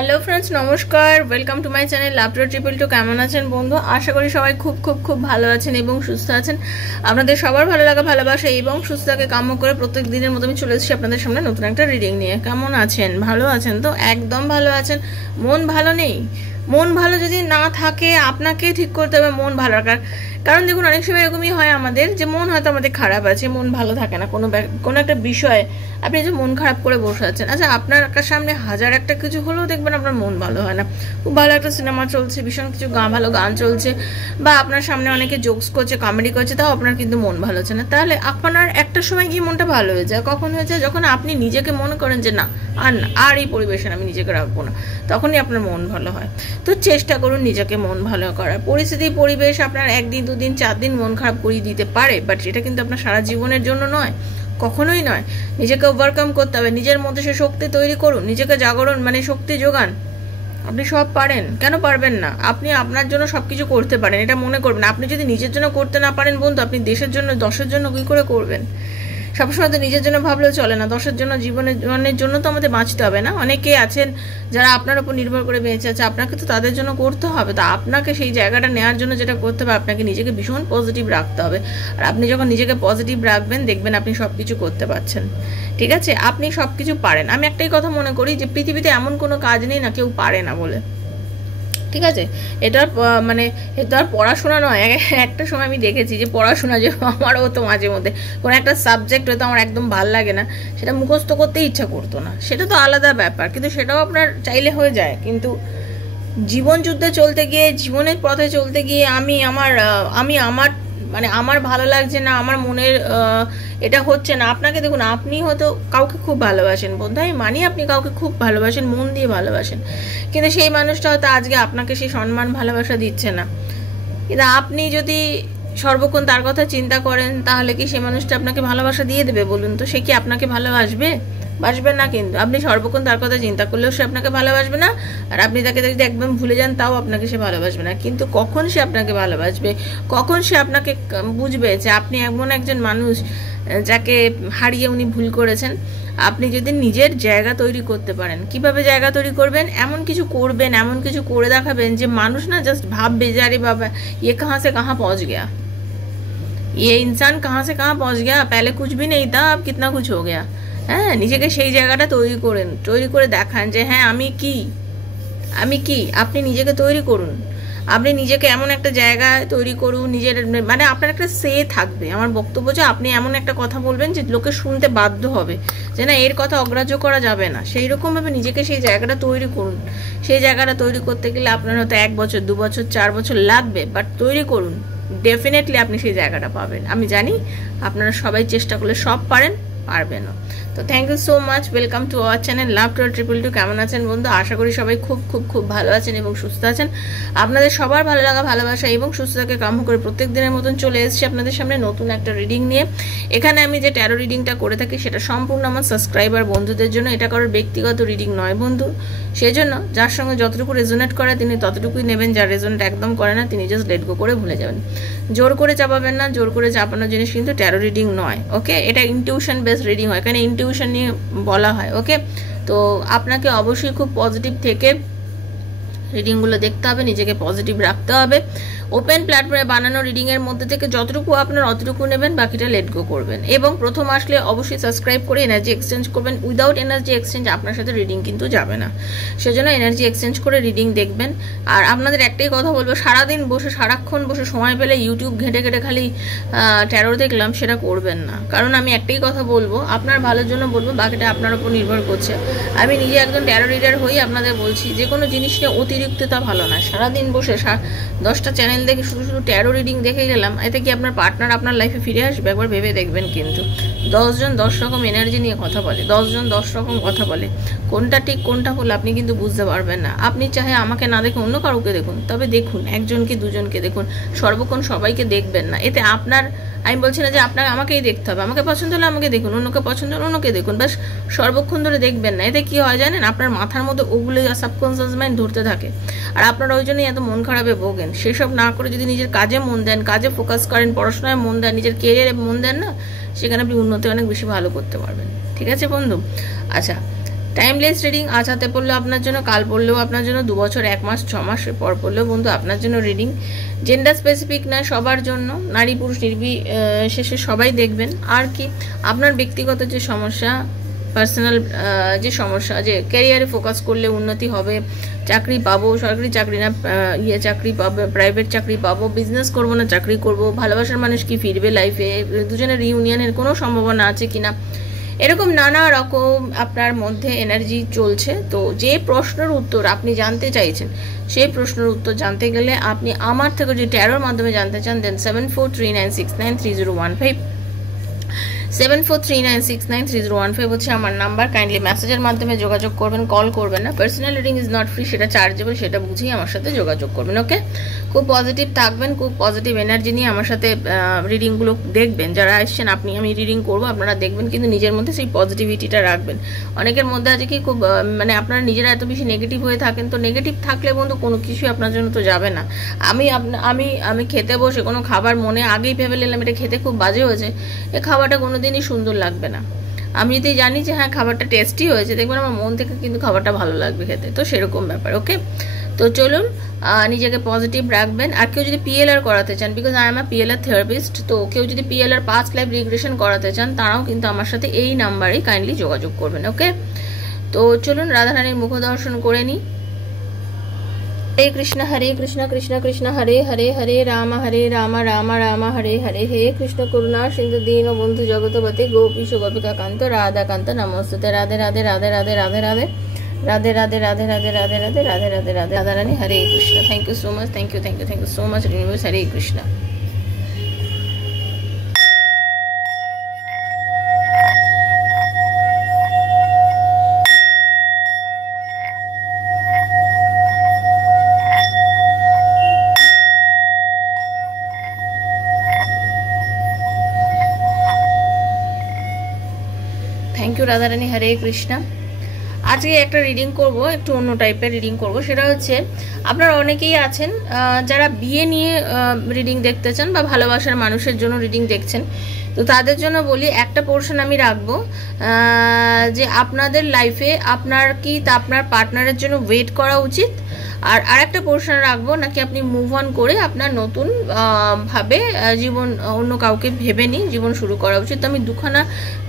Hello friends, নমস্কার। Welcome to my channel love to triple two. কেমন আছেন বন্ধু? আশা করি সবাই খুব খুব খুব ভালো আছেন এবং সুস্থ আছেন। আপনাদের সবার ভালো লাগা, ভালোবাসা এবং সুস্থতাকে কাম্য করে প্রত্যেক দিনের মতো আমি চলে এসেছি আপনাদের সামনে নতুন একটা রিডিং নিয়ে। কেমন আছেন? ভালো আছেন তো? একদম ভালো আছেন? মন ভালো নেই? মন ভালো যদি না থাকে আপনাকে ঠিক করতে হবে মন ভালো রাখার। কারণ দেখুন, অনেক সময় এরকমই হয় আমাদের যে মন হয়তো আমাদের খারাপ আছে, মন ভালো থাকে না কোনো একটা বিষয়ে। আপনি যে মন খারাপ করে বসে আছেন, আচ্ছা আপনার সামনে হাজার একটা কিছু হলেও দেখবেন আপনার মন ভালো হয় না। খুব ভালো একটা সিনেমা চলছে, ভীষণ কিছু ভালো গান চলছে, বা আপনার সামনে অনেকে জোকস করছে, কমেডি করছে, তাও আপনার কিন্তু মন ভালো হচ্ছে না। তাহলে আপনার একটা সময় গিয়ে মনটা ভালো হয়ে যায়। কখন হয়ে যায়? যখন আপনি নিজেকে মনে করেন যে না আর এই পরিবেশে আমি নিজেকে রাখবো না, তখনই আপনার মন ভালো হয়। তো চেষ্টা করুন নিজেকে মন ভালো করার। পরিস্থিতি পরিবেশ আপনার একদিন দুদিন 4 দিন মন খারাপ করিয়ে দিতে পারে, বাট এটা কিন্তু আপনার সারা জীবনের জন্য নয়, কখনোই নয়। নিজেকে ওভারকাম করতে হবে, নিজের মধ্যে সে শক্তি তৈরি করুন, নিজেকে জাগরণ মানে শক্তি যোগান। আপনি সব পারেন, কেন পারবেন না? আপনি আপনার জন্য সবকিছু করতে পারেন, এটা মনে করবেন। আপনি যদি নিজের জন্য করতে না পারেন বন্ধু, আপনি দেশের জন্য, দশের জন্য কি করে করবেন? সবসময় তো নিজের জন্য ভাবলেও চলে না, দশের জন্য, জীবনের জন্য তো আমাদের বাঁচতে হবে না? অনেকে আছেন যারা আপনার উপর নির্ভর করে বেঁচে আছে, আপনাকে তো তাদের জন্য করতে হবে। তা আপনাকে সেই জায়গাটা নেওয়ার জন্য যেটা করতে হবে, আপনাকে নিজেকে ভীষণ পজিটিভ রাখতে হবে। আর আপনি যখন নিজেকে পজিটিভ রাখবেন, দেখবেন আপনি সব কিছু করতে পারছেন। ঠিক আছে? আপনি সব কিছু পারেন। আমি একটাই কথা মনে করি যে পৃথিবীতে এমন কোনো কাজ নেই না কেউ পারে না বলে। ঠিক আছে? এটা আর পড়াশোনা নয়। একটা সময় আমি দেখেছি যে পড়াশোনা যে আমারও হতো মাঝে মধ্যে, কোনো একটা সাবজেক্ট হয়তো আমার একদম ভাল লাগে না, সেটা মুখস্থ করতে ইচ্ছা করতো না, সেটা তো আলাদা ব্যাপার, কিন্তু সেটাও আপনার চাইলে হয়ে যায়। কিন্তু জীবন যুদ্ধে চলতে গিয়ে, জীবনের পথে চলতে গিয়ে আমি আমার ভালো লাগছে না, আমার মনের এটা হচ্ছে না। আপনাকে দেখুন, আপনি হয়তো কাউকে খুব ভালোবাসেন, বোধহয় মানি আপনি কাউকে খুব ভালোবাসেন, মন দিয়ে ভালোবাসেন, কিন্তু সেই মানুষটা হয়তো আজকে আপনাকে সেই সম্মান ভালোবাসা দিচ্ছে না। কিন্তু আপনি যদি সর্বক্ষণ তার কথা চিন্তা করেন, তাহলে কি সেই মানুষটা আপনাকে ভালোবাসা দিয়ে দেবে বলুন তো? সে কি আপনাকে ভালোবাসবে? বাসবে না। কিন্তু আপনি সর্বক্ষণ তার কথা চিন্তা করলেও সে আপনাকে ভালোবাসবে না, আর আপনি তাকে যদি একদম ভুলে যান তাও আপনাকে সে ভালোবাসবে না। কিন্তু কখন সে আপনাকে ভালোবাসবে, কখন সে আপনাকে বুঝবে যে আপনি এমন একজন মানুষ যাকে হারিয়ে উনি ভুল করেছেন? আপনি যদি নিজের জায়গা তৈরি করতে পারেন। কিভাবে জায়গা তৈরি করবেন? এমন কিছু করবেন, এমন কিছু করে দেখাবেন যে মানুষ না জাস্ট ভাববে যে আরে বাবা ये कहाँ से कहाँ पहुँच गया, ये इंसान कहाँ से कहाँ पहुँच गया, पहले कुछ भी नहीं था अब कितना कुछ हो गया। হ্যাঁ, নিজেকে সেই জায়গাটা তৈরি করে দেখান যে হ্যাঁ আমি কি। আপনি নিজেকে তৈরি করুন, আপনি নিজেকে এমন একটা জায়গায় তৈরি করুন, নিজের আপনার একটা সে থাকবে। আমার বক্তব্য যে আপনি এমন একটা কথা বলবেন যে লোকে শুনতে বাধ্য হবে যে না, এর কথা অগ্রাহ্য করা যাবে না। সেই রকমভাবে নিজেকে সেই জায়গাটা তৈরি করুন। সেই জায়গাটা তৈরি করতে গেলে আপনার হয়তো 1 বছর 2 বছর 4 বছর লাগবে, বাট তৈরি করুন, ডেফিনেটলি আপনি সেই জায়গাটা পাবেন। আমি জানি আপনারা সবাই চেষ্টা করলে সব পারবেনও। তো thank you so much. Welcome to our channel love to triple two. কেমন আছেন বন্ধু? আশা করি সবাই খুব খুব খুব ভালো আছেন এবং সুস্থ আছেন। আপনাদের সবার ভালো লাগা, ভালোবাসা এবং সুস্থতাকে কাম্য করে প্রত্যেক দিনের মতন চলে এসেছি আপনাদের সামনে নতুন একটা রিডিং নিয়ে। এখানে আমি যে ট্যারো রিডিংটা করে থাকি সেটা সম্পূর্ণ আমার সাবস্ক্রাইবার বন্ধুদের জন্য। এটা কারোর ব্যক্তিগত রিডিং নয় বন্ধু। সেই জন্য যার সঙ্গে যতটুকু রেজোনেট করে তিনি ততটুকুই নেবেন, যার রেজোনেট একদম করে না তিনি জাস্ট লেট গো করে ভুলে যাবেন। জোর করে চাপাবেন না, জোর করে চাপানোর জিনিস কিন্তু ট্যারো রিডিং নয়। ওকে? এটা ইনটিউশন বেসড রিডিং হয়, এখানে ইনটিউশন নিয়ে বলা হয়। ওকে? তো আপনাকে অবশ্যই খুব পজিটিভ থেকে রিডিংগুলো দেখতে হবে, নিজেকে পজিটিভ রাখতে হবে। ওপেন প্ল্যাটফর্মে বানানো রিডিংয়ের মধ্যে থেকে যতটুকু আপনার অতটুকু নেবেন, বাকিটা লেট গো করবেন। এবং প্রথম আসলে অবশ্যই সাবস্ক্রাইব করে এনার্জি এক্সচেঞ্জ করবেন। উইদাউট এনার্জি এক্সচেঞ্জ আপনার সাথে রিডিং কিন্তু যাবে না, সেজন্য এনার্জি এক্সচেঞ্জ করে রিডিং দেখবেন। আর আপনাদের একটাই কথা বলবো, সারাক্ষণ বসে সময় পেলে ইউটিউব ঘেঁটে খালি ট্যারো দেখলাম, সেটা করবেন না। কারণ আমি একটাই কথা বলবো, আপনার ভালোর জন্য বলবো, বাকিটা আপনার উপর নির্ভর করছে। আমি নিজে একজন ট্যারো রিডার হই আপনাদের বলছি, যে কোনো জিনিস নিয়ে অতিরিক্ততা ভালো না। সারাদিন বসে 10টা চ্যানেল দেখে শুধু ট্যারো রিডিং দেখে গেলাম, এতে কি আপনার পার্টনার আপনার লাইফে ফিরে আসবে? একবার ভেবে দেখবেন। কিন্তু 10 জন 10 রকম এনার্জি নিয়ে কথা বলে, 10 জন 10 রকম কথা বলে, কোনটা ঠিক কোনটা ভুল আপনি কিন্তু বুঝতে পারবেন না। আপনি চাহে আমাকে না দেখে অন্য কাউকে দেখুন, তবে দেখুন একজনকে দুজনকে দেখুন, সর্বক্ষণ সবাইকে দেখবেন না। এতে আপনার, আমি বলছি না যে আপনাকে আমাকেই দেখতে হবে, আমাকে পছন্দ হলে আমাকে দেখুন, অন্যকে পছন্দ হলে অন্যকে দেখুন, বাস সর্বক্ষণ ধরে দেখবেন না। এতে কি হয় জানেন? আপনার মাথার মধ্যে ওগুলো সাবকনসিয়াস মাইন্ড ধরতে থাকে, আর আপনারা ওই জন্যই এত মন খারাপে ভোগেন। সেসব না করে যদি নিজের কাজে মন দেন, কাজে ফোকাস করেন, পড়াশোনায় মন দেন, নিজের কেরিয়ারে মন দেন না, সেখানে আপনি উন্নতি অনেক বেশি ভালো করতে পারবেন। ঠিক আছে বন্ধু? আচ্ছা, টাইমলেস রিডিং আজ হাতে পড়লেও আপনার জন্য, কাল পড়লেও আপনার জন্য, 2 বছর 1 মাস 6 মাস পর পড়লেও বন্ধু আপনার জন্য রিডিং। জেন্ডার স্পেসিফিক না, সবার জন্য, নারী পুরুষ নির্বিশেষে সবাই দেখবেন। আর কি আপনার ব্যক্তিগত যে সমস্যা, পার্সোনাল যে সমস্যা, যে ক্যারিয়ারে ফোকাস করলে উন্নতি হবে, চাকরি পাবো, সরকারি চাকরি না চাকরি পাবো, প্রাইভেট চাকরি পাবো, বিজনেস করবো না চাকরি করব, ভালোবাসার মানুষ কি ফিরবে লাইফে, দুজনের রিউনিয়নের কোনো সম্ভাবনা আছে কিনা, এরকম নানা রকম আপনার মধ্যে এনার্জি চলছে। তো যে প্রশ্নের উত্তর আপনি জানতে চাইছেন, সেই প্রশ্নের উত্তর জানতে গেলে আপনি আমার থেকে যে ট্যারোর মাধ্যমে জানতে চান, দেন 7439693015 7439693015 হচ্ছে আমার নাম্বার। কাইন্ডলি মেসেজের মাধ্যমে যোগাযোগ করবেন, কল করবেন না। Personal reading is not free, সেটা চার্জেবল, সেটা বুঝেই আমার সাথে যোগাযোগ করবেন। ওকে, খুব পজিটিভ থাকবেন, খুব পজিটিভ এনার্জি নিয়ে আমার সাথে রিডিংগুলো দেখবেন। যারা আসছেন আমি রিডিং করবো, আপনারা দেখবেন, কিন্তু নিজের মধ্যে সেই পজিটিভিটিটা রাখবেন। অনেকের মধ্যে আছে কি খুব মানে আপনারা নিজেরা এত বেশি নেগেটিভ হয়ে থাকেন, তো নেগেটিভ থাকলে বন্ধু কোনো কিছুই আপনার জন্য তো যাবে না। আমি খেতে বসে কোনো খাবার মনে আগেই ভেবে নিলাম এটা খেতে খুব বাজে হয়েছে, এই খাবারটা কোনোদিনই সুন্দর লাগবে না। আমি যদি জানি যে হ্যাঁ খাবারটা টেস্টি হয়েছে, দেখবেন আমার মন থেকে কিন্তু খাবারটা ভালো লাগবে খেতে। তো সেরকম ব্যাপার। ওকে, তো চলুন নিজেকে পজিটিভ রাখবেন। আর কেউ যদি পিএলআর করাতে চান, because I am a PLR therapist, তো কেউ যদি পিএলআর পাস্ট লাইফ রিগ্রেশন করাতে চান, তারাও কিন্তু আমার সাথে এই নাম্বারেই কাইন্ডলি যোগাযোগ করবেন। ওকে, তো চলুন রাধারানীর মুখ দর্শন করে নিই। हरे कृष्ण कृष्ण कृष्ण हरे हरे, हरे राम राम राम हरे हरे, हे कृष्ण करुणा सिंधु दीन बंधु जगतपते गोपीश गोपिका कांत राधा कांत नमस्ते। Radhe Radhe Radhe Radhe Radhe Radhe Radhe Radhe Radhe Radhe Radhe Radhe Radhe Radhe Radhe Radha Rani. Hare Krishna. Thank you so much, thank you so much universe. Hare Krishna. Thank you Radharani. Hare Krishna. আজকে একটা রিডিং করব, একটু অন্য টাইপের রিডিং করব। সেটা হচ্ছে আপনারা অনেকেই আছেন যারা বিয়ে নিয়ে রিডিং দেখতে চান বা ভালোবাসার মানুষের জন্য রিডিং দেখছেন। তো তাদের জন্য বলি, একটা পোর্শন আমি রাখবো যে আপনাদের লাইফে আপনার কি আপনার পার্টনারের জন্য ওয়েট করা উচিত, আর আরেকটা পোর্শন রাখবো নাকি আপনি মুভ অন করে আপনার নতুন ভাবে জীবন অন্য কাউকে ভেবে নিয়ে জীবন শুরু করা উচিত। তো আমি দুখানা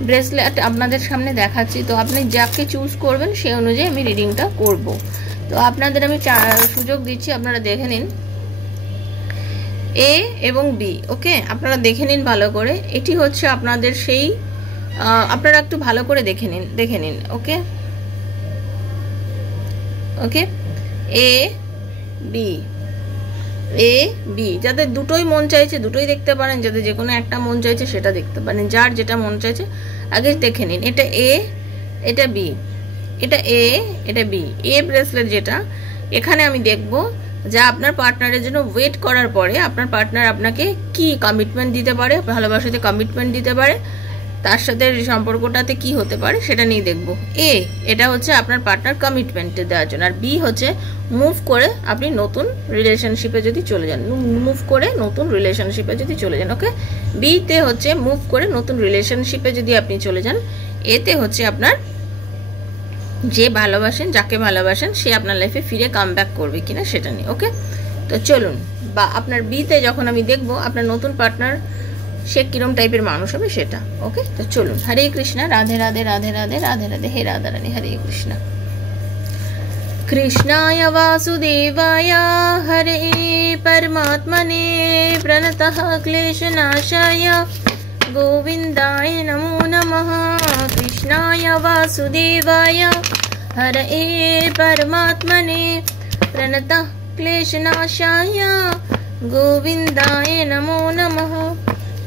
ব্রেসলেট আপনাদের সামনে দেখাচ্ছি, তো আপনি যাকে চুজ করবেন সেই অনুযায়ী আমি রিডিংটা করব। তো আপনাদের আমি সুযোগ দিচ্ছি, আপনারা দেখে নিন এ এবং বি। ওকে, আপনারা দেখে নিন ভালো করে। এটি হচ্ছে আপনাদের সেই, আপনারা একটু ভালো করে দেখে নিন। ওকে ওকে, এ বি, যাদের দুটোই মন চাইছে দুটোই দেখতে পারেন, যাদের যে কোনো একটা মন চাইছে সেটা দেখতে পারেন, যার যেটা মন চাইছে আগে দেখে নিন। এটা এ, এটা বি, এটা এ, এটা বি। এ ব্রেসলেট যেটা, এখানে আমি দেখব যে আপনার পার্টনারের জন্য ওয়েট করার পরে আপনার পার্টনার আপনাকে কি কমিটমেন্ট দিতে পারে, ভালোবাসাতে কমিটমেন্ট দিতে পারে, তার সাথে সম্পর্কটাতে কি হতে পারে সেটা নিয়ে দেখবো। এ, এটা হচ্ছে আপনার পার্টনার কমিটমেন্ট দেওয়ার জন্য, আর বি হচ্ছে মুভ করে আপনি নতুন রিলেশনশিপে যদি চলে যান, ওকে, বিতে হচ্ছে মুভ করে নতুন রিলেশনশিপে যদি আপনি চলে যান। এতে হচ্ছে আপনার যে ভালোবাসেন, যাকে ভালোবাসেন, সে আপনার লাইফে ফিরে কাম ব্যাক করবে কিনা সেটা নিয়ে। ওকে, তো চলুন, বা আপনার বিতে যখন আমি দেখবো আপনার নতুন পার্টনার সে কিরম টাইপের মানুষ হবে সেটা। ওকে, তো চলুন। হরে কৃষ্ণ। রাধে রাধে রাধে রাধে রাধে রাধে। হে রাধা রানী। হরে কৃষ্ণ। কৃষ্ণায় বাসুদেবায় হরে পরমাত্মনে প্রণতঃ ক্লেশনাশায় গোবিন্দায় নমো নমঃ। কৃষ্ণায় বাসুদেবায় হরে পরমাত্মনে প্রণতঃ ক্লেশনাশায় গোবিন্দায় নমো নমঃ।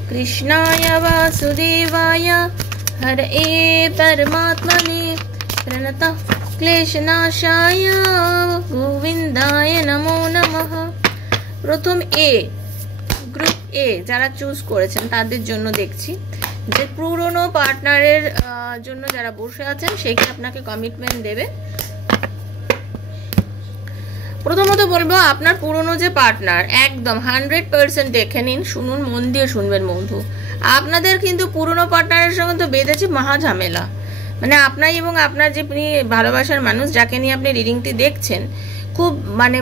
কৃষ্ণায় বাসুদেবায় হরে পরমাত্মনে প্রণতঃ ক্লেশনাশায় গোবিন্দায় নমো নমঃ। প্রথম এ, গ্রুপ এ যারা চুজ করেছেন তাদের জন্য দেখছি যে পুরনো পার্টনারের জন্য যারা বসে আছেন সে কি আপনাকে কমিটমেন্ট দেবে। প্রথমত বলবো, আপনার পুরনো যে পার্টনার একদম 100% দেখে নিন, শুনুন, মন দিয়ে শুনবেন বন্ধু। আপনাদের কিন্তু পুরনো পার্টনারের সঙ্গে তো বেঁধেছে মহা ঝামেলা, মানে আপনার এবং আপনার যে ভালোবাসার মানুষ যাকে নিয়ে আপনি রিডিংটি দেখছেন, খুব মানে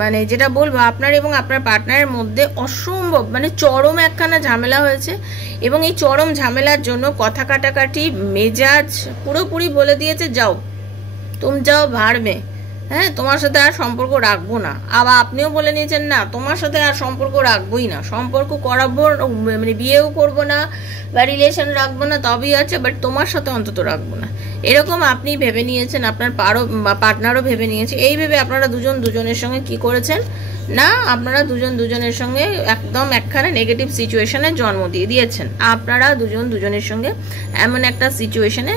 মানে যেটা বলবো, আপনার এবং আপনার পার্টনারের মধ্যে অসম্ভব মানে চরম একখানা ঝামেলা হয়েছে, এবং এই চরম ঝামেলার জন্য কথা কাটাকাটি, মেজাজ পুরোপুরি বলে দিয়েছে যাও তুমি যাও ভাড়বে, হ্যাঁ তোমার সাথে আর সম্পর্ক রাখবো না। আবার আপনিও বলে নিয়েছেন না তোমার সাথে আর সম্পর্ক রাখবোই না, সম্পর্ক করাবো মানে বিয়েও করবো না বা রিলেশন রাখবো না তবেই আছে, বাট তোমার সাথে অন্তত রাখবো না, এরকম আপনি ভেবে নিয়েছেন, আপনার পার্টনারও ভেবে নিয়েছে। এই ভেবে আপনারা দুজন দুজনের সঙ্গে কি করেছেন না, আপনারা দুজন দুজনের সঙ্গে একদম একখানে নেগেটিভ সিচুয়েশনে জন্ম দিয়ে দিয়েছেন। আপনারা দুজন দুজনের সঙ্গে এমন একটা সিচুয়েশনে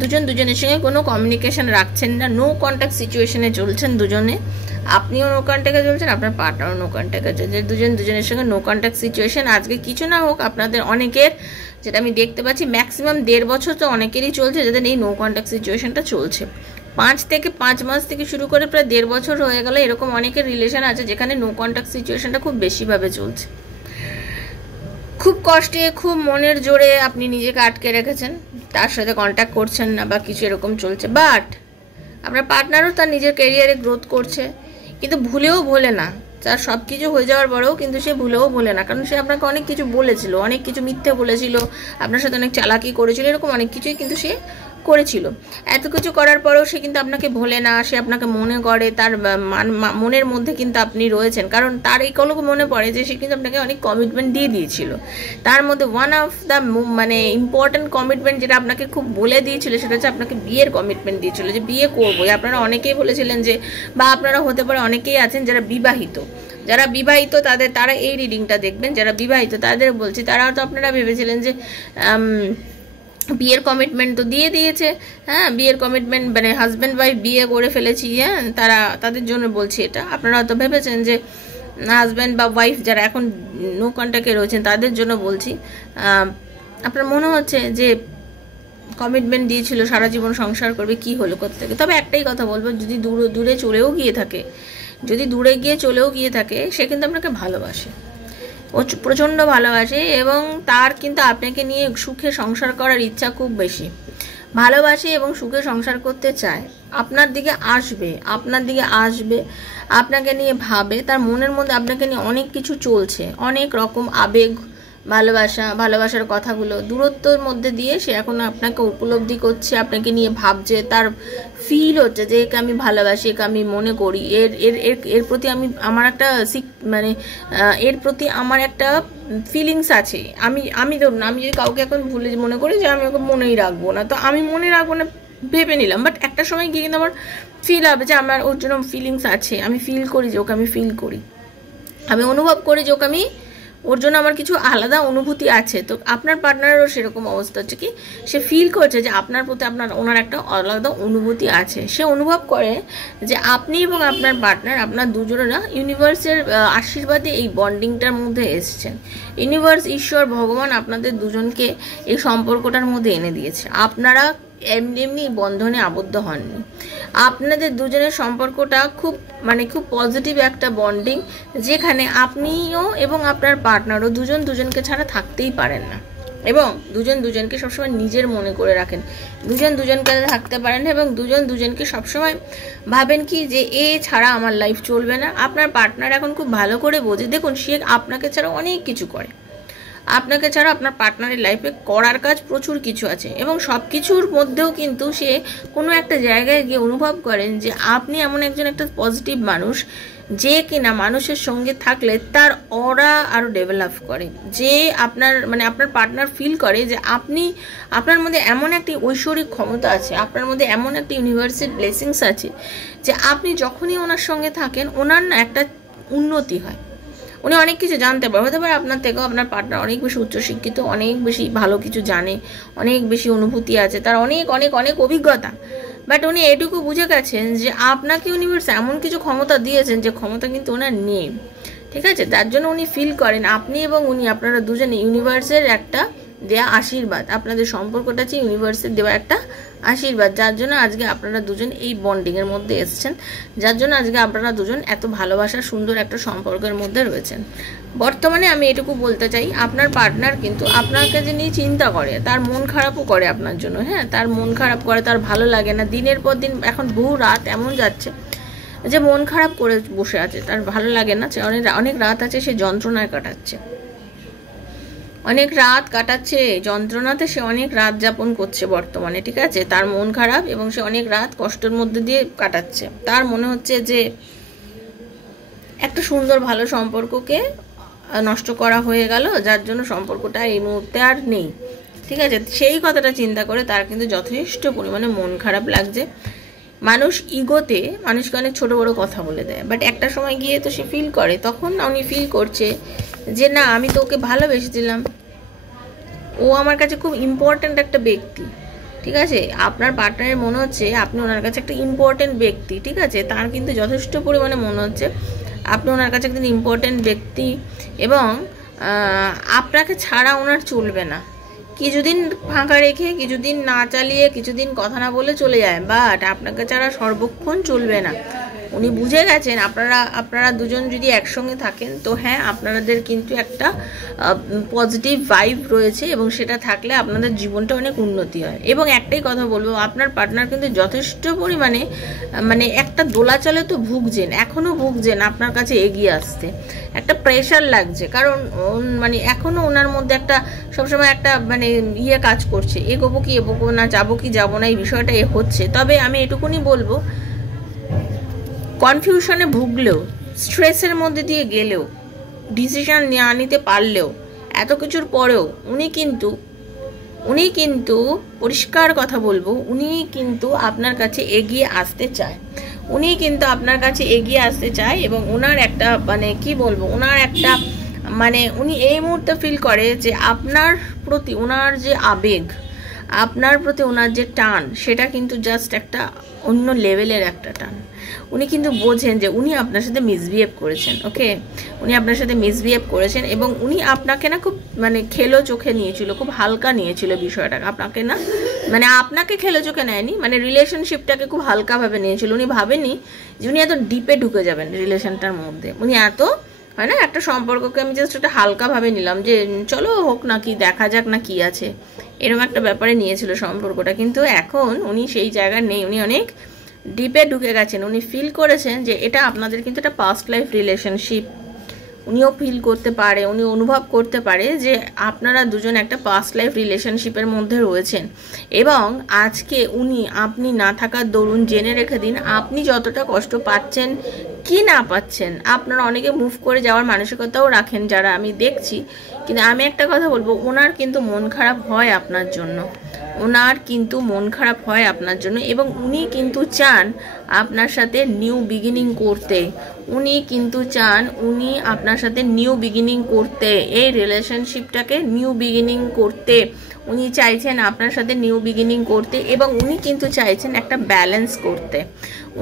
দুজন দুজনের সঙ্গে কোনো কমিউনিকেশন রাখছেন না, নো কন্ট্যাক্ট সিচুয়েশনে চলছেন দুজনে, আপনিও নো কন্ট্যাক্টে চলছেন, আপনার পার্টনারও নো কন্ট্যাক্টে চলছে, দুজন দুজনের সঙ্গে নো কন্ট্যাক্ট সিচুয়েশন। আজকে কিছু না হোক আপনাদের অনেকের, যেটা আমি দেখতে পাচ্ছি ম্যাক্সিমাম 1.5 বছর তো অনেকেরই চলছে যাদের এই নো কন্ট্যাক্ট সিচুয়েশনটা চলছে। 5 মাস থেকে শুরু করে প্রায় 1.5 বছর হয়ে গেল, এরকম অনেকের রিলেশন আছে যেখানে নো কন্ট্যাক্ট সিচুয়েশনটা খুব বেশিভাবে চলছে। খুব কষ্টে, খুব মনের জোরে আপনি নিজেকে আটকে রেখেছেন, তার সাথে কন্ট্যাক্ট করছেন না বা কিছু এরকম চলছে, বাট আপনার পার্টনারও তার নিজের ক্যারিয়ারে গ্রোথ করছে, কিন্তু ভুলেও ভোলে না, তার সব কিছু হয়ে যাওয়ার পরেও কিন্তু সে ভুলেও ভোলে না, কারণ সে আপনাকে অনেক কিছু বলেছিল, অনেক কিছু মিথ্যে বলেছিল, আপনার সাথে অনেক চালাকি করেছিল, এরকম অনেক কিছুই কিন্তু সে করেছিল। এত কিছু করার পরেও সে কিন্তু আপনাকে ভোলে না, সে আপনাকে মনে করে, তার মনের মধ্যে কিন্তু আপনি রয়েছেন, কারণ তার এই কলকে মনে পড়ে যে সে কিন্তু আপনাকে অনেক কমিটমেন্ট দিয়ে দিয়েছিল। তার মধ্যে ওয়ান অফ দ্য মানে ইম্পর্টেন্ট কমিটমেন্ট যেটা আপনাকে খুব বলে দিয়েছিল সেটা হচ্ছে আপনাকে বিয়ের কমিটমেন্ট দিয়েছিল, যে বিয়ে করবো। আপনারা অনেকেই বলেছিলেন যে, বা আপনারা হতে পারে অনেকেই আছেন যারা বিবাহিত, তারা এই রিডিংটা দেখবেন, যারা বিবাহিত তাদের বলছি, তারাও তো আপনারা ভেবেছিলেন যে বিয়ের কমিটমেন্ট তো দিয়ে দিয়েছে, হ্যাঁ বিয়ের কমিটমেন্ট মানে হাজব্যান্ড ওয়াইফ বিয়ে করে ফেলেছি, হ্যাঁ তাদের জন্য বলছি এটা। আপনারা হয়তো ভেবেছেন যে হাজব্যান্ড বা ওয়াইফ যারা এখন নো কন্ট্যাক্টে রয়েছেন তাদের জন্য বলছি, আপনার মনে হচ্ছে যে কমিটমেন্ট দিয়েছিল সারা জীবন সংসার করবে, কি হলো কোথা থেকে। তবে একটাই কথা বলবো, যদি দূরে চলেও গিয়ে থাকে, সে কিন্তু আপনাকে ভালোবাসে, ও প্রচণ্ড ভালোবাসে, এবং তার কিন্তু আপনাকে নিয়ে সুখে সংসার করার ইচ্ছা খুব বেশি, ভালোবাসে এবং সুখে সংসার করতে চায়, আপনার দিকে আসবে, আপনাকে নিয়ে ভাবে, তার মনের মধ্যে আপনাকে নিয়ে অনেক কিছু চলছে, অনেক রকম আবেগ, ভালোবাসার কথাগুলো দূরত্বের মধ্যে দিয়ে সে এখন আপনাকে উপলব্ধি করছে, আপনাকে নিয়ে ভাবছে, তার ফিল হচ্ছে যে একে আমি ভালোবাসি, একে আমি মনে করি, এর প্রতি আমার একটা মানে এর প্রতি আমার একটা ফিলিংস আছে। আমি ধরুন আমি যদি কাউকে এখন মনে করি যে আমি ওকে মনেই রাখবো না, তো আমি মনে রাখবো না ভেবে নিলাম, বাট একটা সময় গিয়ে কিন্তু আমার ফিল হবে যে আমার ওর জন্য ফিলিংস আছে, আমি ফিল করি যে ওকে আমি ফিল করি, আমি অনুভব করি যে ওকে আমি ওর জন্য আমার কিছু আলাদা অনুভূতি আছে। তো আপনার পার্টনারেরও সেরকম অবস্থা হচ্ছে কি, সে ফিল করছে যে আপনার প্রতি ওনার একটা আলাদা অনুভূতি আছে, সে অনুভব করে যে আপনি এবং আপনার পার্টনার, আপনার দুজনেরা ইউনিভার্সের আশীর্বাদে এই বন্ডিংটার মধ্যে এসেছেন। ইউনিভার্স, ঈশ্বর, ভগবান আপনাদের দুজনকে এই সম্পর্কটার মধ্যে এনে দিয়েছে, আপনারা এমনি বন্ধনে আবদ্ধ হননি, আপনাদের দুজনের সম্পর্কটা খুব পজিটিভ একটা বন্ডিং, যেখানে আপনিও এবং আপনার পার্টনারও দুজন দুজনকে ছাড়া থাকতেই পারেন না, এবং দুজন দুজনকে সবসময় নিজের মনে করে রাখেন, দুজন দুজনকে থাকতে পারেন, এবং দুজন দুজনকে সবসময় ভাবেন কি যে এ ছাড়া আমার লাইফ চলবে না। আপনার পার্টনার এখন খুব ভালো করে বোঝে, দেখুন সে আপনাকে ছাড়া অনেক কিছু করে, আপনাকে ছাড়া আপনার পার্টনারের লাইফে করার কাজ প্রচুর কিছু আছে, এবং সব কিছুর মধ্যেও কিন্তু সে কোনো একটা জায়গায় গিয়ে অনুভব করেন যে আপনি এমন একটা পজিটিভ মানুষ, যে কিনা মানুষের সঙ্গে থাকলে তার অরা আরও ডেভেলপ করে, যে আপনার পার্টনার ফিল করে যে আপনার মধ্যে এমন একটি ঐশ্বরিক ক্ষমতা আছে, আপনার মধ্যে এমন একটি ইউনিভার্সাল ব্লেসিংস আছে, যে আপনি যখনই ওনার সঙ্গে থাকেন ওনার না একটা উন্নতি হয়, উনি অনেক কিছু জানতে পারে, হতে পারে আপনার থেকেও আপনার পার্টনার অনেক বেশি উচ্চশিক্ষিত, অনেক বেশি ভালো কিছু জানে, অনেক বেশি অনুভূতি আছে, তার অনেক অনেক অনেক অভিজ্ঞতা, বাট উনি এটুকু বুঝে গেছেন যে আপনাকে ইউনিভার্স এমন কিছু ক্ষমতা দিয়েছেন যে ক্ষমতা কিন্তু ওনার নেই, ঠিক আছে। তার জন্য উনি ফিল করেন আপনি এবং উনি, আপনারা দুজনে ইউনিভার্সের একটা দেয়া আশীর্বাদ, আপনাদের সম্পর্কটা হচ্ছে ইউনিভার্সের দেওয়া একটা আশীর্বাদ, যার জন্য আজকে আপনারা দুজন এই বন্ডিংয়ের মধ্যে এসছেন, যার জন্য আজকে আপনারা দুজন এত ভালোবাসার সুন্দর একটা সম্পর্কের মধ্যে রয়েছেন। বর্তমানে আমি এটুকু বলতে চাই, আপনার পার্টনার কিন্তু আপনার কাছে নিয়ে চিন্তা করে, তার মন খারাপও করে আপনার জন্য, হ্যাঁ, তার মন খারাপ করে, তার ভালো লাগে না, দিনের পর দিন এখন বহু রাত এমন যাচ্ছে যে মন খারাপ করে বসে আছে, তার ভালো লাগে না, অনেক রাত আছে সে যন্ত্রণায় কাটাচ্ছে, অনেক রাত কাটাচ্ছে যন্ত্রণাতে, সে অনেক রাত যাপন করছে বর্তমানে, ঠিক আছে, তার মন খারাপ এবং সে অনেক রাত কষ্টের মধ্যে দিয়ে কাটাচ্ছে। তার মনে হচ্ছে যে একটা সুন্দর ভালো সম্পর্ককে নষ্ট করা হয়ে গেল, যার জন্য সম্পর্কটা এই মুহূর্তে আর নেই, ঠিক আছে, সেই কথাটা চিন্তা করে তার কিন্তু যথেষ্ট পরিমাণে মন খারাপ লাগছে। মানুষ ইগোতে মানুষকে অনেক ছোট বড় কথা বলে দেয়, বাট একটা সময় গিয়ে তো সে ফিল করে, তখন উনি ফিল করছে যে না, আমি তো ওকে ভালোবেসেছিলাম, ও আমার কাছে খুব ইম্পর্ট্যান্ট একটা ব্যক্তি, ঠিক আছে, আপনার পার্টনারের মনে হচ্ছে আপনি ওনার কাছে একটা ইম্পর্ট্যান্ট ব্যক্তি, ঠিক আছে, তার কিন্তু যথেষ্ট পরিমাণে মনে হচ্ছে আপনি ওনার কাছে একদিন ইম্পর্ট্যান্ট ব্যক্তি এবং আপনাকে ছাড়া ওনার চলবে না, কিছুদিন ফাঁকা রেখে, কিছুদিন না চালিয়ে, কিছুদিন কথা না বলে চলে যায়, বাট আপনাকে ছাড়া সর্বক্ষণ চলবে না। উনি বুঝে গেছেন আপনারা দুজন যদি একসঙ্গে থাকেন তো হ্যাঁ, আপনাদের কিন্তু একটা পজিটিভ ভাইব রয়েছে এবং সেটা থাকলে আপনাদের জীবনটা অনেক উন্নতি হয়। এবং একটাই কথা বলবো, আপনার পার্টনার কিন্তু যথেষ্ট পরিমাণে মানে একটা দোলাচলে তো ভুগছেন, এখনও ভুগছেন আপনার কাছে এগিয়ে আসতে, একটা প্রেশার লাগছে, কারণ মানে এখনও ওনার মধ্যে একটা সবসময় একটা মানে কাজ করছে, এগোবো কি এগোবো না, যাবো কি যাবো না, এই বিষয়টা হচ্ছে। তবে আমি এটুকুনি বলবো, কনফিউশনে ভুগলেও, স্ট্রেসের মধ্যে দিয়ে গেলেও, ডিসিশন না নিতে পারলেও, এত কিছুর পরেও উনি কিন্তু পরিষ্কার কথা বলবো, উনি কিন্তু আপনার কাছে এগিয়ে আসতে চায়, উনি কিন্তু আপনার কাছে এগিয়ে আসতে চায় এবং ওনার একটা মানে কি বলবো, ওনার একটা মানে উনি এই মুহূর্তে ফিল করে যে আপনার প্রতি ওনার যে আবেগ, আপনার প্রতি ওনার যে টান, সেটা কিন্তু জাস্ট একটা অন্য লেভেলের একটা টান। উনি কিন্তু বোঝেন যে উনি আপনার সাথে মিসবিহেভ করেছেন, ওকে, উনি আপনার সাথে মিসবিহেভ করেছেন এবং উনি আপনাকে না খুব মানে খেলো চোখে নিয়েছিল, খুব হালকা নিয়েছিল বিষয়টাকে, আপনাকে খেলো চোখে নেয়নি, মানে রিলেশনশিপটাকে খুব হালকাভাবে নিয়েছিল। উনি ভাবেনি যে উনি এত ডিপে ঢুকে যাবেন রিলেশনটার মধ্যে, উনি এত হয় না একটা সম্পর্ককে আমি জাস্ট একটা হালকাভাবে নিলাম যে চলো হোক না, কি দেখা যাক না কি আছে, এরকম একটা ব্যাপারে নিয়েছিল সম্পর্কটা। কিন্তু এখন উনি সেই জায়গায় নেই, উনি অনেক ডিপে ঢুকে গেছেন, উনি ফিল করেছেন যে এটা আপনাদের কিন্তু একটা পাস্ট লাইফ রিলেশনশিপ। উনিও ফিল করতে পারে, উনি অনুভব করতে পারে যে আপনারা দুজন একটা পাস্ট লাইফ রিলেশনশিপের মধ্যে রয়েছেন এবং আজকে আপনি না থাকার দরুন জেনে রেখে দিন, আপনি যতটা কষ্ট পাচ্ছেন কি না পাচ্ছেন, আপনারা অনেকে মুভ করে যাওয়ার মানসিকতাও রাখেন যারা আমি দেখছি, কিন্তু আমি একটা কথা বলবো, ওনার কিন্তু মন খারাপ হয় আপনার জন্য, এবং উনি কিন্তু চান আপনার সাথে নিউ বিগিনিং করতে, এই রিলেশনশিপটাকে নিউ বিগিনিং করতে উনি চাইছেন, আপনার সাথে নিউ বিগিনিং করতে, এবং উনি কিন্তু চাইছেন একটা ব্যালেন্স করতে,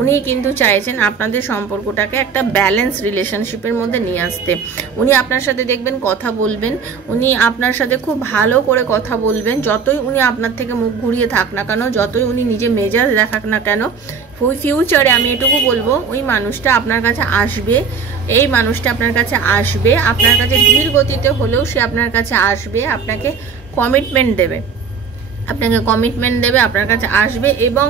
উনি কিন্তু চাইছেন আপনাদের সম্পর্কটাকে একটা ব্যালেন্স রিলেশনশিপের মধ্যে নিয়ে আসতে। উনি আপনার সাথে দেখবেন কথা বলবেন, উনি আপনার সাথে খুব ভালো করে কথা বলবেন, যতই উনি আপনার থেকে মুখ ঘুরিয়ে থাক না কেন, যতই উনি নিজে মেজাজ দেখাক না কেন, ফিউচারে আমি এটুকু বলবো, ওই মানুষটা আপনার কাছে আসবে, আপনার কাছে ধীর গতিতে হলেও সে আপনার কাছে আসবে, আপনাকে কমিটমেন্ট দেবে, আপনার কাছে আসবে এবং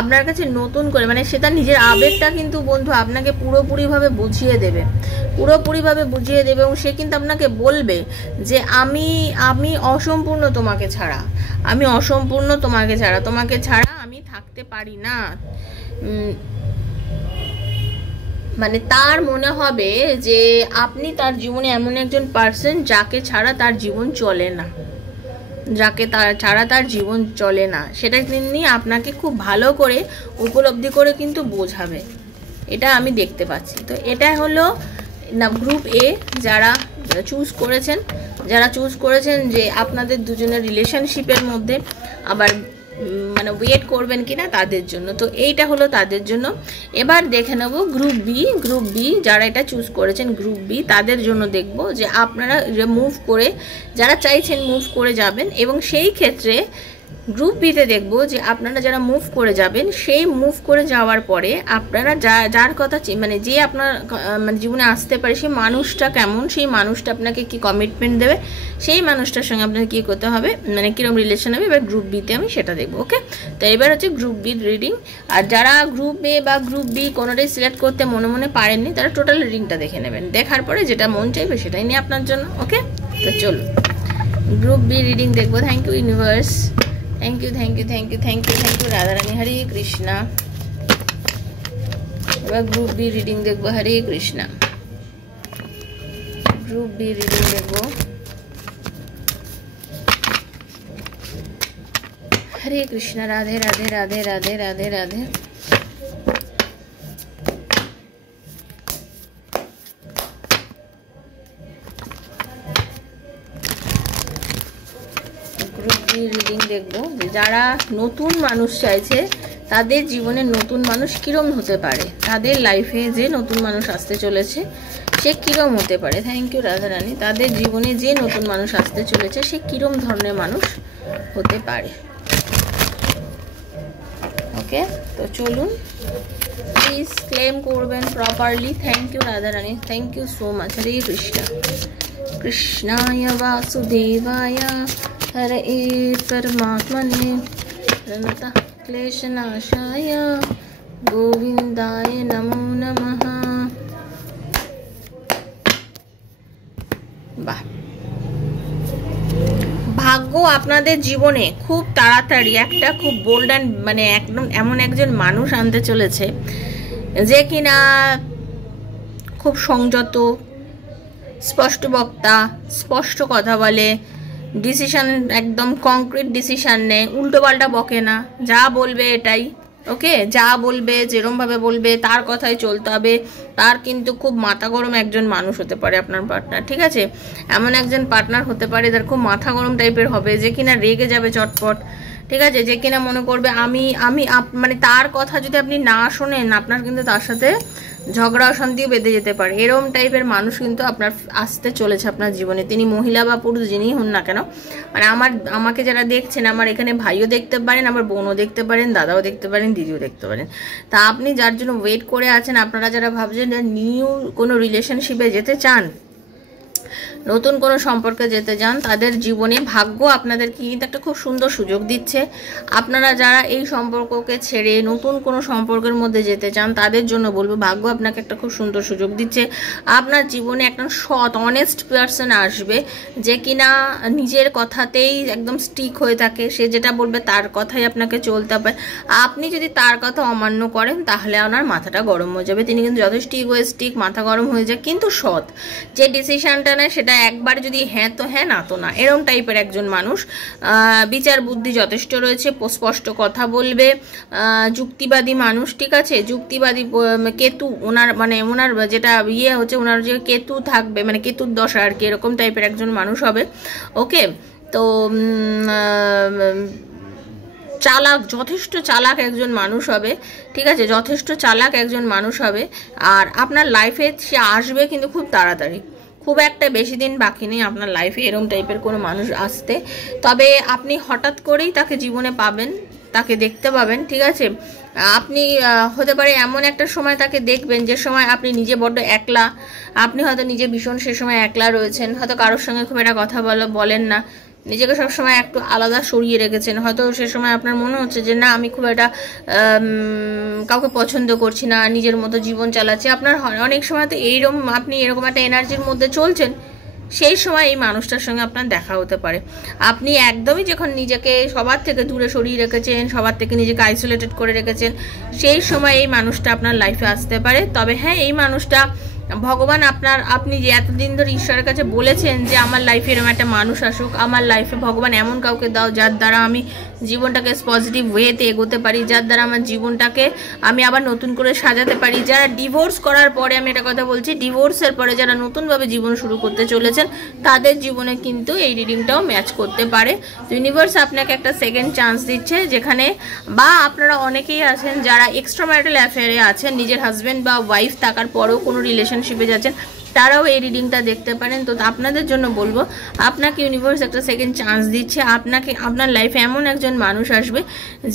আপনার কাছে নতুন করে মানে সে তার নিজের আবেগটা কিন্তু বন্ধু আপনাকে পুরোপুরিভাবে বুঝিয়ে দেবে এবং সে কিন্তু আপনাকে বলবে যে আমি অসম্পূর্ণ তোমাকে ছাড়া, তোমাকে ছাড়া আমি থাকতে পারি না। মানে তার মনে হবে যে আপনি তার জীবনে এমন একজন পার্সন যাকে ছাড়া তার জীবন চলে না, সেটা তিনি আপনাকে খুব ভালো করে উপলব্ধি করে কিন্তু বোঝাবে, এটা আমি দেখতে পাচ্ছি। তো এটা হলো গ্রুপ এ, যারা চুজ করেছেন যে আপনাদের দুজনের রিলেশনশিপের মধ্যে, আবার মানে ওয়েট করবেন কিনা তাদের জন্য। তো এইটা হলো তাদের জন্য। এবার দেখে নেব গ্রুপ বি যারা এটা চুজ করেছেন গ্রুপ বি, তাদের জন্য দেখব যে আপনারা মুভ করে, যারা চাইছেন মুভ করে যাবেন, এবং সেই ক্ষেত্রে গ্রুপ বিতে দেখব যে আপনারা যারা মুভ করে যাবেন, সেই মুভ করে যাওয়ার পরে আপনারা যার কথা মানে যে আপনার মানে জীবনে আসতে পারে সেই মানুষটা কেমন, সেই মানুষটা আপনাকে কি কমিটমেন্ট দেবে, সেই মানুষটার সঙ্গে আপনাকে কী করতে হবে, মানে কীরকম রিলেশন হবে। এবার গ্রুপ বিতে আমি সেটা দেখবো। ওকে, তো এবার হচ্ছে গ্রুপ বি রিডিং। আর যারা গ্রুপ এ বা গ্রুপ বি কোনোটাই সিলেক্ট করতে মনে মনে পারেননি, তারা টোটাল রিডিংটা দেখে নেবেন, দেখার পরে যেটা মন চাইবে সেটাই নিয়ে আপনার জন্য। ওকে, তো চলো গ্রুপ বি রিডিং দেখবো। Thank you universe, thank you thank you thank you thank you thank you Radharani, Hare Krishna. এবার গ্রুপ বি রিডিং দেখবো। Hare Krishna, group B reading দেখবো। হরে কৃষ্ণা, রাধে রাধে রাধে রাধে রাধে রাধে। রিডিং দেখবো যে যারা নতুন মানুষ চাইছে, তাদের জীবনে নতুন মানুষ কিরম হতে পারে, তাদের লাইফে যে নতুন মানুষ আসতে চলেছে সে কিরম হতে পারে। Thank you Radharani. তাদের জীবনে যে নতুন মানুষ আসতে চলেছে সে কিরম ধরনের মানুষ হতে পারে। ওকে, তো চলুন, প্লিজ ক্লেম করবেন properly. Thank you Radharani, thank you so much. Hare Krishna, কৃষ্ণায় বাসুদেবায় हरे परमात्मने प्रणतः क्लेशनाशाय गोविंदाय नमो नमः। বাহ, ভাগ্য আপনাদের জীবনে খুব তাড়াতাড়ি একটা খুব বোল্ড অ্যান্ড মানে একদম এমন একজন মানুষ আনতে চলেছে যে কিনা খুব সংযত, স্পষ্ট বক্তা, স্পষ্ট কথা বলে, ডিসিশন একদম কংক্রিট ডিসিশন নেয়, উল্টো পাল্টা বকে না, যা বলবে এটাই। ওকে, যা বলবে যেরমভাবে বলবে তার কথাই চলতে হবে। তার কিন্তু খুব মাথা গরম একজন মানুষ হতে পারে আপনার পার্টনার, ঠিক আছে? এমন একজন পার্টনার হতে পারে যার খুব মাথা গরম টাইপের হবে, যে কিনা রেগে যাবে চটপট, ঠিক আছে? যে কিনা মনে করবে আমি মানে তার কথা যদি আপনি না শোনেন, আপনার কিন্তু তার সাথে ঝগড়া অশান্তিও বেঁধে যেতে পারে। এরম টাইপের মানুষ কিন্তু আপনার আসতে চলেছে আপনার জীবনে, তিনি মহিলা বা পুরুষ যিনিই হন না কেন। মানে আমাকে যারা দেখছেন, আমার এখানে ভাইও দেখতে পারেন, আমার বোনও দেখতে পারেন, দাদাও দেখতে পারেন, দিদিও দেখতে পারেন। তা আপনি যার জন্য ওয়েট করে আছেন, আপনারা যারা ভাবছেন নিউ কোনো রিলেশনশিপে যেতে চান, নতুন কোনো সম্পর্কে যেতে চান, তাদের জীবনে ভাগ্য আপনাদেরকে কিন্তু একটা খুব সুন্দর সুযোগ দিচ্ছে। আপনারা যারা এই সম্পর্ককে ছেড়ে নতুন কোনো সম্পর্কের মধ্যে যেতে চান, তাদের জন্য বলবো ভাগ্য আপনাকে একটা খুব সুন্দর সুযোগ দিচ্ছে। আপনার জীবনে একটা সৎ অনেস্ট পারসন আসবে, যে কিনা নিজের কথাতেই একদম স্টিক হয়ে থাকে, সে যেটা বলবে তার কথাই আপনাকে চলতে হবে। আপনি যদি তার কথা অমান্য করেন তাহলে আপনার মাথাটা গরম হয়ে যাবে। তিনি কিন্তু যথেষ্ট ইগোয়েস্টিক, মাথা গরম হয়ে যায়, কিন্তু সৎ। যে ডিসিশনটা নেয় সেটা একবার যদি হ্যাঁ তো হ্যাঁ, না তো না, এরম টাইপের একজন মানুষ। বিচার বুদ্ধি যথেষ্ট রয়েছে, স্পষ্ট কথা বলবে, যুক্তিবাদী মানুষ, ঠিক আছে? যুক্তিবাদী কেতু ওনার যেটা হচ্ছে, ওনার যে কেতু থাকবে, মানে কেতুর দশা আর কি, এরকম টাইপের একজন মানুষ হবে। ওকে, তো চালাক, যথেষ্ট চালাক একজন মানুষ হবে, ঠিক আছে? যথেষ্ট চালাক একজন মানুষ হবে। আর আপনার লাইফে সে আসবে কিন্তু খুব তাড়াতাড়ি, খুব একটা বেশি দিন বাকি নেই আপনার লাইফে এরম টাইপের কোনো মানুষ আসতে। তবে আপনি হঠাৎ করেই তাকে জীবনে পাবেন, তাকে দেখতে পাবেন, ঠিক আছে? আপনি হতে পারে এমন একটা সময় তাকে দেখবেন যে সময় আপনি নিজে বড্ড একলা, আপনি হয়তো নিজে ভীষণ সে সময় একলা রয়েছেন, হয়তো কারোর সঙ্গে খুব একটা কথা বলেন না, নিজেকে সবসময় একটু আলাদা সরিয়ে রেখেছেন। হয়তো সে সময় আপনার মনে হচ্ছে যে না, আমি খুব একটা কাউকে পছন্দ করছি না, নিজের মতো জীবন চালাচ্ছি। আপনার অনেক সময় তো আপনি এরকম একটা এনার্জির মধ্যে চলছেন, সেই সময় এই মানুষটার সঙ্গে আপনার দেখা হতে পারে। আপনি একদমই যখন নিজেকে সবার থেকে দূরে সরিয়ে রেখেছেন, সবার থেকে নিজেকে আইসোলেটেড করে রেখেছেন, সেই সময় এই মানুষটা আপনার লাইফে আসতে পারে। তবে হ্যাঁ, এই মানুষটা ভগবান আপনি যে এতদিন ধরে ঈশ্বরের কাছে বলেছেন যে আমার লাইফে এরকম একটা মানুষ আসুক, আমার লাইফে ভগবান এমন কাউকে দাও যার দ্বারা আমি জীবনটাকে পজিটিভ ওয়েতে এগোতে পারি, যার দ্বারা আমার জীবনটাকে আমি আবার নতুন করে সাজাতে পারি। যারা ডিভোর্স করার পরে, আমি এটা কথা বলছি, ডিভোর্সের পরে যারা নতুনভাবে জীবন শুরু করতে চলেছেন তাদের জীবনে কিন্তু এই রিডিংটাও ম্যাচ করতে পারে। ইউনিভার্স আপনাকে একটা সেকেন্ড চান্স দিচ্ছে, যেখানে বা আপনারা অনেকেই আছেন যারা এক্সট্রা ম্যারিটাল অ্যাফেয়ারে আছেন, নিজের হাজব্যান্ড বা ওয়াইফ থাকার পরেও কোনো রিলেশনশিপে যাচ্ছেন, তারাও এই রিডিংটা দেখতে পারেন। তো আপনাদের জন্য বলবো, আপনাকে ইউনিভার্স একটা সেকেন্ড চান্স দিচ্ছে। আপনাকে, আপনার লাইফে এমন একজন মানুষ আসবে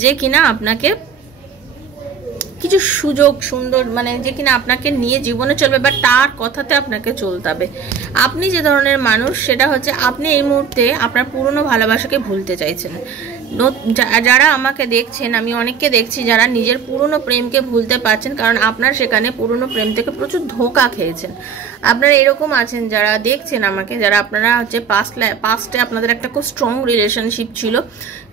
যে কিনা আপনাকে কিছু সুযোগ সুন্দর, মানে যে কিনা আপনাকে নিয়ে জীবনে চলবে, বা তার কথাতে আপনাকে চলতে হবে। আপনি যে ধরনের মানুষ, সেটা হচ্ছে আপনি এই মুহূর্তে আপনার পুরনো ভালোবাসাকে ভুলতে চাইছেন। যারা আমাকে দেখছেন, আমি অনেককে দেখছি যারা নিজের পুরনো প্রেমকে ভুলতে পারছেন, কারণ আপনার সেখানে পুরনো প্রেম থেকে প্রচুর ধোঁকা খেয়েছেন। আপনারা এরকম আছেন যারা দেখছেন আমাকে, যারা আপনারা হচ্ছে পাস্টে আপনাদের একটা খুব স্ট্রং রিলেশনশিপ ছিল,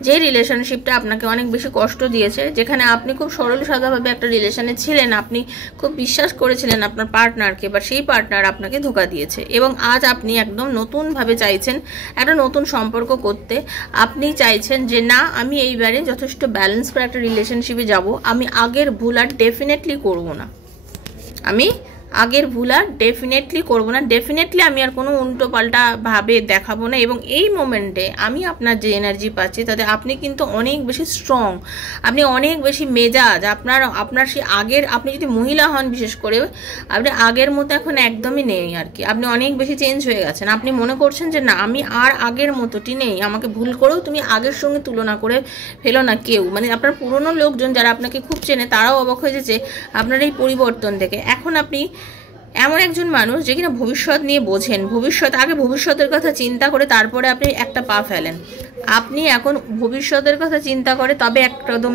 যে রিলেশনশিপটা আপনাকে অনেক বেশি কষ্ট দিয়েছে, যেখানে আপনি খুব সরল সাদাভাবে একটা রিলেশনে ছিলেন, আপনি খুব বিশ্বাস করেছিলেন আপনার পার্টনারকে, বা সেই পার্টনার আপনাকে ধোঁকা দিয়েছে, এবং আজ আপনি একদম নতুনভাবে চাইছেন একটা নতুন সম্পর্ক করতে। আপনি চাইছেন যে না, আমি এইবারে যথেষ্ট ব্যালেন্স করে একটা রিলেশনশিপে যাব, আমি আগের ভুল আর ডেফিনেটলি করবো না, আমি আগের ভুল আর ডেফিনেটলি করবো না, ডেফিনেটলি আমি আর কোনো উল্টো পাল্টা ভাবে দেখাবো না। এবং এই মোমেন্টে আমি আপনার যে এনার্জি পাচ্ছি, তাতে আপনি কিন্তু অনেক বেশি স্ট্রং, আপনি অনেক বেশি মেজাজ, আপনার সেই আগের, আপনি যদি মহিলা হন বিশেষ করে, আপনি আগের মতো এখন একদমই নেই আর কি, আপনি অনেক বেশি চেঞ্জ হয়ে গেছেন। আপনি মনে করছেন যে না, আমি আর আগের মতোটি নেই, আমাকে ভুল করেও তুমি আগের সঙ্গে তুলনা করে ফেলো না কেউ। মানে আপনার পুরনো লোকজন যারা আপনাকে খুব চেনে, তারাও অবাক হয়ে যাচ্ছে আপনার এই পরিবর্তন দেখে। এখন আপনি এমন একজন মানুষ যে কিনা ভবিষ্যৎ নিয়ে বোঝেন, আগে ভবিষ্যতের কথা চিন্তা করে তারপরে আপনি একটা পা ফেলেন। আপনি এখন ভবিষ্যতের কথা চিন্তা করে তবে একদম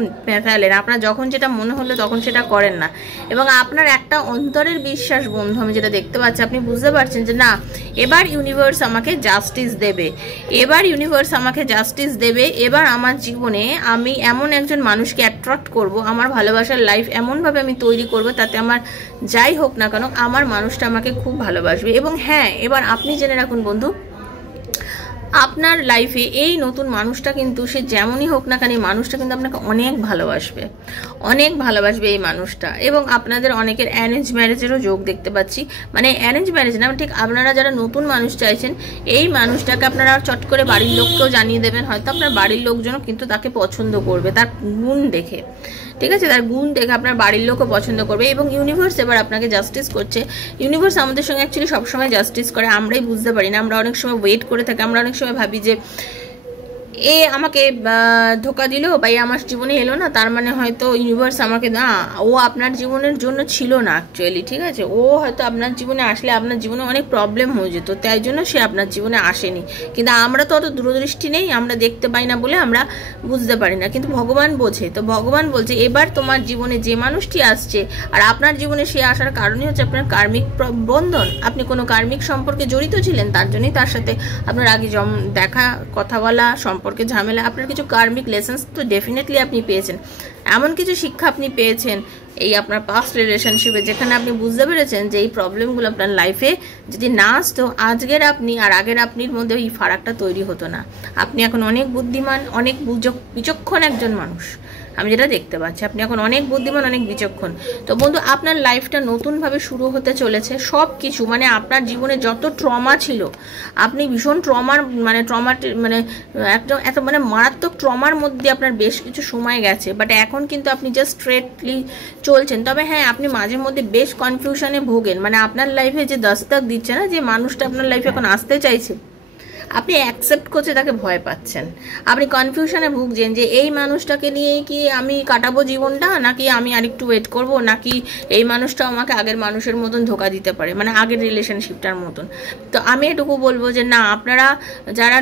ফেলেন, আপনার যখন যেটা মনে হলো তখন সেটা করেন না। এবং আপনার একটা অন্তরের বিশ্বাস বন্ধু, আমি যেটা দেখতে পাচ্ছি, আপনি বুঝতে পারছেন যে না, এবার ইউনিভার্স আমাকে জাস্টিস দেবে, এবার আমার জীবনে আমি এমন একজন মানুষকে অ্যাট্রাক্ট করব, আমার ভালোবাসার লাইফ এমনভাবে আমি তৈরি করব, তাতে আমার যাই হোক না কেন আমার মানুষটা আমাকে খুব ভালোবাসবে। এবং হ্যাঁ, এবার আপনি জেনে রাখুন বন্ধু, আপনার লাইফে এই নতুন মানুষটা কিন্তু, সে যেমনই হোক না কেন, এই মানুষটা কিন্তু আপনাকে অনেক ভালোবাসবে এই মানুষটা। এবং আপনাদের অনেকের অ্যারেঞ্জ ম্যারেজেরও যোগ দেখতে পাচ্ছি, মানে অ্যারেঞ্জ ম্যারেজ না, ঠিক আপনারা যারা নতুন মানুষ চাইছেন, এই মানুষটাকে আপনারা চট করে বাড়ির লোককেও জানিয়ে দেবেন, হয়তো আপনার বাড়ির লোকজনও কিন্তু তাকে পছন্দ করবে, তার গুণ দেখে, ঠিক আছে, তার গুণ দেখে আপনার বাড়ির লোকও পছন্দ করবে। এবং ইউনিভার্স এবার আপনাকে জাস্টিস করছে। ইউনিভার্স আমাদের সঙ্গে অ্যাকচুয়ালি সবসময় জাস্টিস করে, আমরাই বুঝতে পারি না, আমরা অনেক সময় ওয়েট করে থাকি, আমরা অনেক সময় ভাবি যে এ আমাকে ধোকা দিল বা আমার জীবনে এলো না, তার মানে হয়তো ইউনিভার্স আমাকে, না, ও আপনার জীবনের জন্য ছিল না অ্যাকচুয়ালি, ঠিক আছে, ও হয়তো আপনার জীবনে আসলে আপনার জীবনে অনেক প্রবলেম হয়ে যেত, তাই জন্য সে আপনার জীবনে আসেনি। কিন্তু আমরা তো অত দূরদৃষ্টি নেই, আমরা দেখতে পাই না বলে আমরা বুঝতে পারি না, কিন্তু ভগবান বোঝে। তো ভগবান বলছে এবার তোমার জীবনে যে মানুষটি আসছে, আর আপনার জীবনে সে আসার কারণই হচ্ছে আপনার কার্মিক বন্ধন, আপনি কোনো কার্মিক সম্পর্কে জড়িত ছিলেন, তার জন্যই তার সাথে আপনার আগে দেখা, কথা বলা, সম্পর্কে ঝামেলা, আপনার কিছু কার্মিক লেসেন্স তো ডেফিনেটলি আপনি পেয়েছেন, এমন কিছু শিক্ষা আপনি পেয়েছেন এই আপনার পাস্ট রিলেশনশিপে, যেখানে আপনি বুঝতে পেরেছেন যে এই প্রবলেমগুলো আপনার লাইফে যদি না আসতো, আজকের আপনি আর আগের আপনির মধ্যে এই ফারাকটা তৈরি হতো না। আপনি এখন অনেক বুদ্ধিমান, অনেক বিচক্ষণ একজন মানুষ, আমি যেটা দেখতে পাচ্ছি, আপনি এখন অনেক বুদ্ধিমান, অনেক বিচক্ষণ। তো বন্ধু, আপনার লাইফটা নতুনভাবে শুরু হতে চলেছে, সব কিছু, মানে আপনার জীবনে যত ট্রমা ছিল, আপনি ভীষণ মানে একদম এত মানে মারাত্মক ট্রমার মধ্যে আপনার বেশ কিছু সময় গেছে, বাট এখন কিন্তু আপনি জাস্ট স্ট্রেটলি চলছেন। তবে হ্যাঁ, আপনি মাঝে মধ্যে বেশ কনফিউশনে ভোগেন, মানে আপনার লাইফে যে দস্তক দিচ্ছে না, যে মানুষটা আপনার লাইফে এখন আসতে চাইছে, আপনি অ্যাকসেপ্ট করতে তাকে ভয় পাচ্ছেন, আপনি কনফিউশনে ভুগছেন যে এই মানুষটাকে নিয়েই কি আমি কাটাবো জীবনটা, নাকি আমি আরেকটু ওয়েট করব, নাকি এই মানুষটা আমাকে আগের মানুষের মতন ধোকা দিতে পারে, মানে আগের রিলেশনশিপটার মতন। তো আমি এটুকু বলবো যে না, আপনারা যারা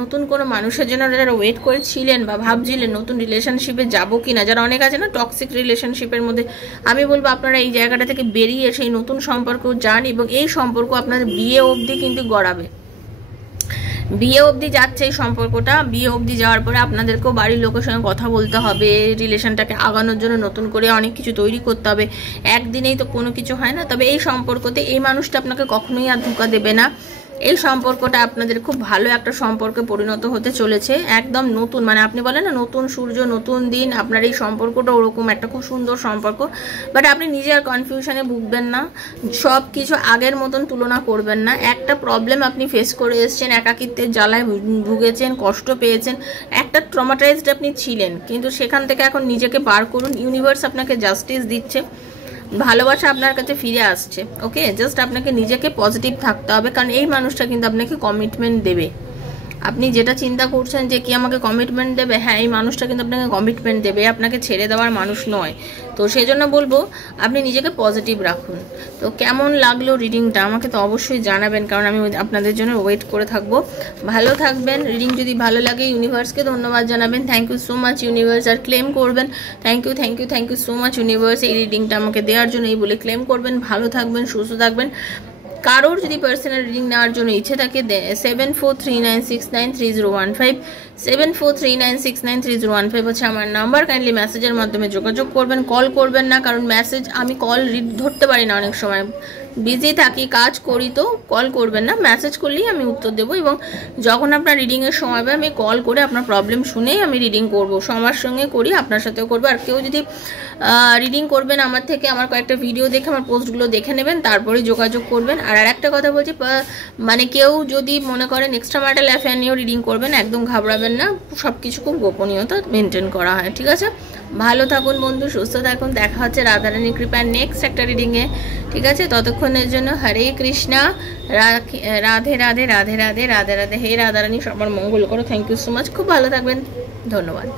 নতুন কোনো মানুষের জন্য যারা ওয়েট করেছিলেন বা ভাবছিলেন নতুন রিলেশনশিপে যাবো কিনা, যারা অনেক আছে না টক্সিক রিলেশনশিপের মধ্যে, আমি বলবো আপনারা এই জায়গাটা থেকে বেরিয়ে সেই নতুন সম্পর্ক যান, এবং এই সম্পর্ক আপনাদের বিয়ে অবধি কিন্তু গড়াবে, বিয়ে অবধি যাচ্ছে এই সম্পর্কটা। বিয়ে অবধি যাওয়ার পরে আপনাদেরকেও বাড়ির লোকের সঙ্গে কথা বলতে হবে, রিলেশনটাকে আগানোর জন্য নতুন করে অনেক কিছু তৈরি করতে হবে, একদিনেই তো কোনো কিছু হয় না। তবে এই সম্পর্কতে এই মানুষটা আপনাকে কখনোই আর ধোঁকা দেবে না, এই সম্পর্কটা আপনাদের খুব ভালো একটা সম্পর্কে পরিণত হতে চলেছে, একদম নতুন, মানে আপনি বলেন না নতুন সূর্য নতুন দিন, আপনার এই সম্পর্কটা ওরকম একটা খুব সুন্দর সম্পর্ক। বাট আপনি নিজে আর কনফিউশনে ভুগবেন না, সব কিছু আগের মতন তুলনা করবেন না। একটা প্রবলেম আপনি ফেস করে এসেছেন, একাকিত্বের জ্বালায় ভুগেছেন, কষ্ট পেয়েছেন, একটা ট্রমাটাইজড আপনি ছিলেন, কিন্তু সেখান থেকে এখন নিজেকে বার করুন। ইউনিভার্স আপনাকে জাস্টিস দিচ্ছে, ভালোবাসা আপনার কাছে ফিরে আসছে। ওকে, জাস্ট আপনাকে নিজেকে পজিটিভ থাকতে হবে, কারণ এই মানুষটা কিন্তু আপনাকে কমিটমেন্ট দেবে। আপনি যেটা চিন্তা করছেন যে কি আমাকে কমিটমেন্ট দেবে, হ্যাঁ এই মানুষটা কিন্তু আপনাকে কমিটমেন্ট দেবে, আপনাকে ছেড়ে দেওয়ার মানুষ নয়। তো সেই জন্য বলবো আপনি নিজেকে পজিটিভ রাখুন। তো কেমন লাগলো রিডিংটা আমাকে তো অবশ্যই জানাবেন, কারণ আমি আপনাদের জন্য ওয়েট করে থাকবো। ভালো থাকবেন। রিডিং যদি ভালো লাগে ইউনিভার্সকে ধন্যবাদ জানাবেন, thank you so much universe, আর ক্লেম করবেন thank you thank you thank you so much universe এই রিডিংটা আমাকে দেওয়ার জন্য, এই বলে ক্লেম করবেন। ভালো থাকবেন, সুস্থ থাকবেন। কারোর যদি পার্সোনাল রিডিং নেওয়ার জন্য ইচ্ছে থাকে 7439693015 7439693015 হচ্ছে আমার নাম্বার। কাইন্ডলি মেসেজের মাধ্যমে যোগাযোগ করবেন, কল করবেন না, কারণ মেসেজ আমি কল ধরতে পারি না, অনেক সময় বিজি থাকি, কাজ করি, তো কল করবেন না, মেসেজ করলেই আমি উত্তর দেবো। এবং যখন আপনার রিডিংয়ের সময় হবে আমি কল করে আপনার প্রবলেম শুনেই আমি রিডিং করব, সবার সঙ্গে করি, আপনার সাথেও করবো। আর কেউ যদি রিডিং করবেন আমার থেকে, আমার কয়েকটা ভিডিও দেখে আমার পোস্টগুলো দেখে নেবেন, তারপরে যোগাযোগ করবেন। আর একটা কথা বলছি, মানে কেউ যদি মনে করেন এক্সট্রা ম্যারিটাল অ্যাফেয়ার নিয়েও রিডিং করবেন, একদম ঘাবড়াবেন না, সব কিছু খুব গোপনীয়তা মেনটেন করা হয়, ঠিক আছে? ভালো থাকুন বন্ধু, সুস্থ থাকুন, দেখা হচ্ছে রাধারানীর কৃপায় নেক্সট একটা রিডিংয়ে, ঠিক আছে? ততক্ষণের জন্য হরে কৃষ্ণা, রাধে রাধে রাধে রাধে রাধে রাধে। হে রাধারানী সবার মঙ্গল করো। থ্যাংক ইউ সো মাচ, খুব ভালো থাকবেন, ধন্যবাদ।